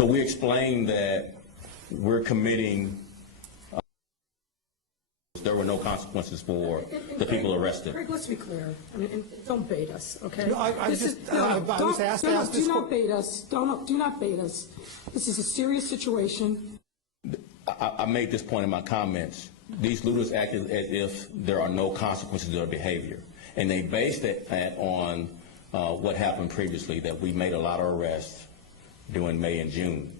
So we explained that we're committing, there were no consequences for the people arrested. Greg, let's be clear. I mean, and don't bait us, okay? No, I was asked to ask this. Do not bait us. Do not bait us. This is a serious situation. I made this point in my comments. These looters acted as if there are no consequences to their behavior. And they based it on what happened previously, that we made a lot of arrests during May and June.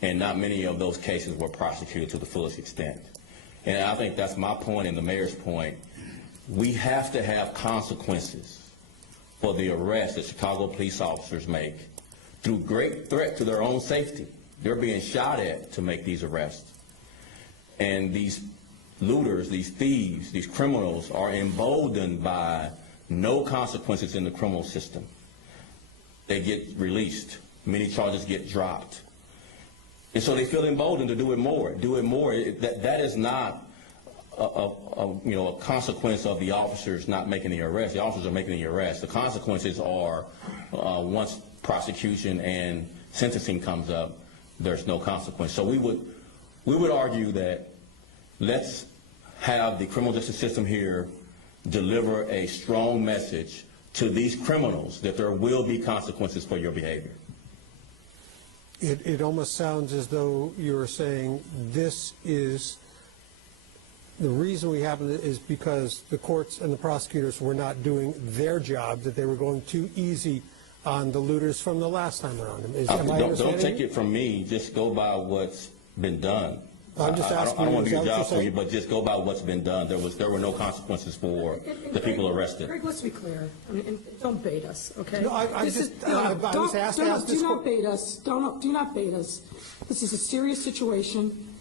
And not many of those cases were prosecuted to the fullest extent. And I think that's my point and the mayor's point. We have to have consequences for the arrests that Chicago police officers make through great threat to their own safety. They're being shot at to make these arrests. And these looters, these thieves, these criminals are emboldened by no consequences in the criminal system. They get released. Many charges get dropped. And so they feel emboldened to do it more. That is not a consequence of the officers not making the arrest. The officers are making the arrest. The consequences are once prosecution and sentencing comes up, there's no consequence. So we would argue that let's have the criminal justice system here deliver a strong message to these criminals that there will be consequences for your behavior. It almost sounds as though you're saying this is the reason we have it is because the courts and the prosecutors were not doing their job, that they were going too easy on the looters from the last time around. Don't take it from me. Just go by what's been done. I'm just asking. I don't want to do a job for you, but just go by what's been done. There were no consequences for the people arrested. Greg, let's be clear. I mean, and don't bait us, okay? No, I was asked to ask this. Do not bait us. Do not bait us. This is a serious situation.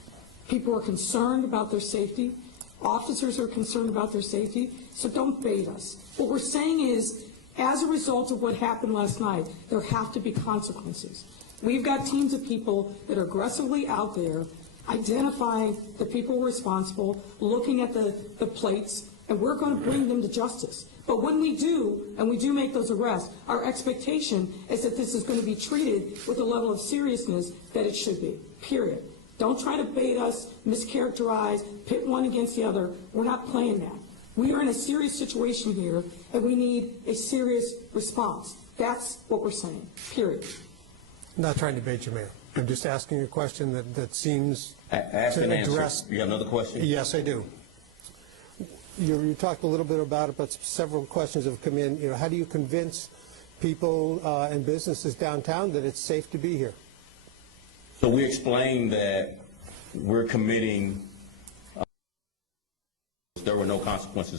People are concerned about their safety. Officers are concerned about their safety. So don't bait us. What we're saying is, as a result of what happened last night, there have to be consequences. We've got teams of people that are aggressively out there identifying the people responsible, looking at the plates, and we're going to bring them to justice. But when we do, and we do make those arrests, our expectation is that this is going to be treated with the level of seriousness that it should be, period. Don't try to bait us, mischaracterize, pit one against the other. We're not playing that. We are in a serious situation here, and we need a serious response. That's what we're saying, period. I'm not trying to bait you, Mayor. I'm just asking a question that seems Ask to and address. Answer. You have another question? Yes, I do. You talked a little bit about it, but several questions have come in. How do you convince people and businesses downtown that it's safe to be here? So we explained that we're committing, there were no consequences